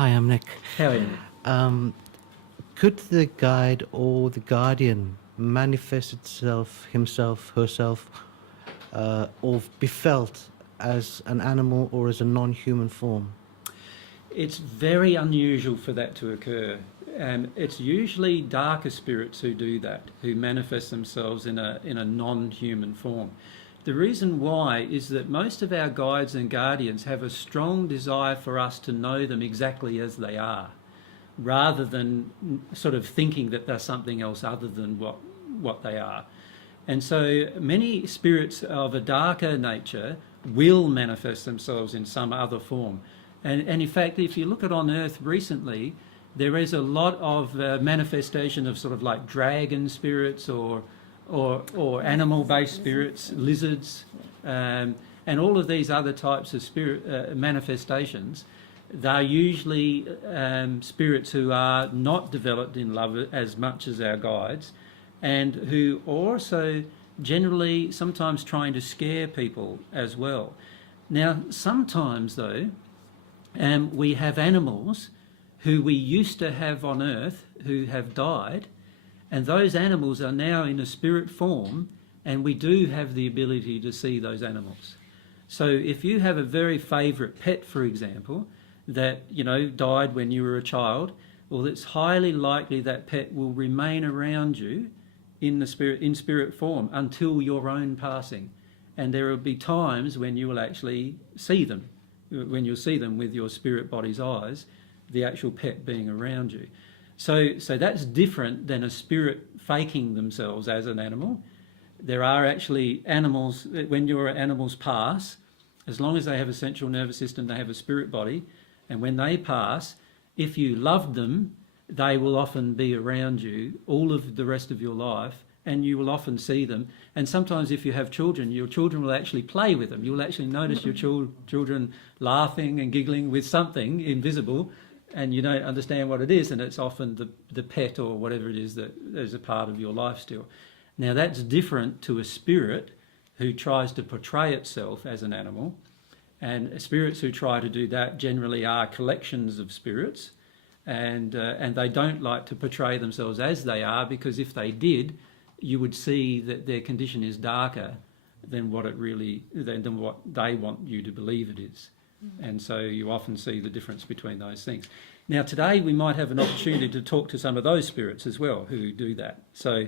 Hi, I'm Nick. How are you? Could the guide or the guardian manifest itself, himself, herself, or be felt as an animal or as a non-human form? It's very unusual for that to occur. It's usually darker spirits who do that, who manifest themselves in a non-human form. The reason why is that most of our guides and guardians have a strong desire for us to know them exactly as they are, rather than sort of thinking that they're something else other than what they are. And so many spirits of a darker nature will manifest themselves in some other form. And in fact, if you look at on Earth recently, there is a lot of manifestation of sort of like dragon spirits or animal-based spirits, lizards, and all of these other types of spirit manifestations. They're usually spirits who are not developed in love as much as our guides, and who are also generally sometimes trying to scare people as well. Now, sometimes though, we have animals who we used to have on Earth who have died, and those animals are now in a spirit form, and we do have the ability to see those animals. So if you have a very favourite pet, for example, that died when you were a child, well, it's highly likely that pet will remain around you in spirit form until your own passing, and there will be times when you will actually see them, when you'll see them with your spirit body's eyes, the actual pet being around you. So that's different than a spirit faking themselves as an animal. There are actually animals, when your animals pass, as long as they have a central nervous system, they have a spirit body, and when they pass, if you loved them, they will often be around you all of the rest of your life, and you will often see them. And sometimes if you have children, your children will actually play with them. You'll actually notice your children laughing and giggling with something invisible, and you don't understand what it is, and it's often the pet or whatever it is that is a part of your life still. Now that's different to a spirit who tries to portray itself as an animal, and spirits who try to do that generally are collections of spirits, and they don't like to portray themselves as they are, because if they did, you would see that their condition is darker than what they want you to believe it is. And so you often see the difference between those things. Now today we might have an opportunity to talk to some of those spirits as well who do that. So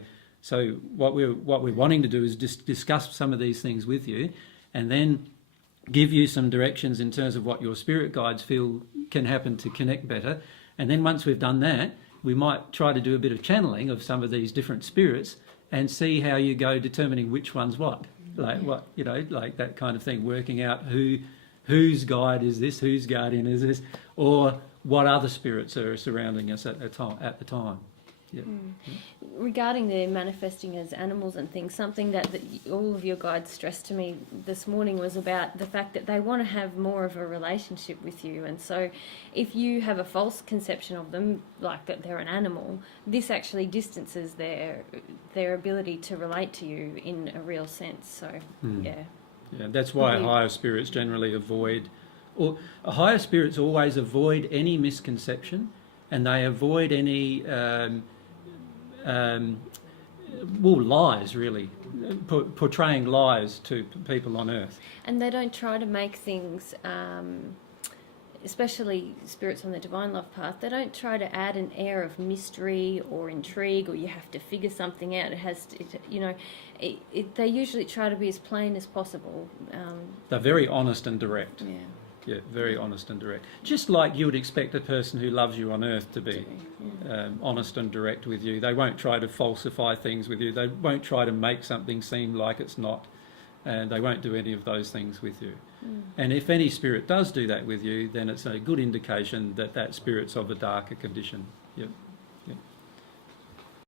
what we're wanting to do is discuss some of these things with you, and then give you some directions in terms of what your spirit guides feel can happen to connect better. And then once we've done that, we might try to do a bit of channeling of some of these different spirits and see how you go determining which one's what, like that kind of thing, working out whose guide is this, whose guardian is this, or what other spirits are surrounding us at the time. Yeah. Regarding the manifesting as animals and things, something that all of your guides stressed to me this morning was about the fact that they want to have more of a relationship with you. And so if you have a false conception of them, like that they're an animal, this actually distances their ability to relate to you in a real sense. So, yeah. Yeah, that's why higher spirits generally avoid, or higher spirits always avoid any misconception, and they avoid any lies, really, portraying lies to people on Earth. And they don't try to make things, especially spirits on the divine love path, they don't try to add an air of mystery or intrigue, or you have to figure something out. They usually try to be as plain as possible. They're very honest and direct. Yeah. Yeah, very honest and direct. Just like you would expect a person who loves you on Earth to be honest and direct with you. They won't try to falsify things with you. They won't try to make something seem like it's not. And they won't do any of those things with you. And if any spirit does do that with you, then it's a good indication that that spirit's of a darker condition. Yep.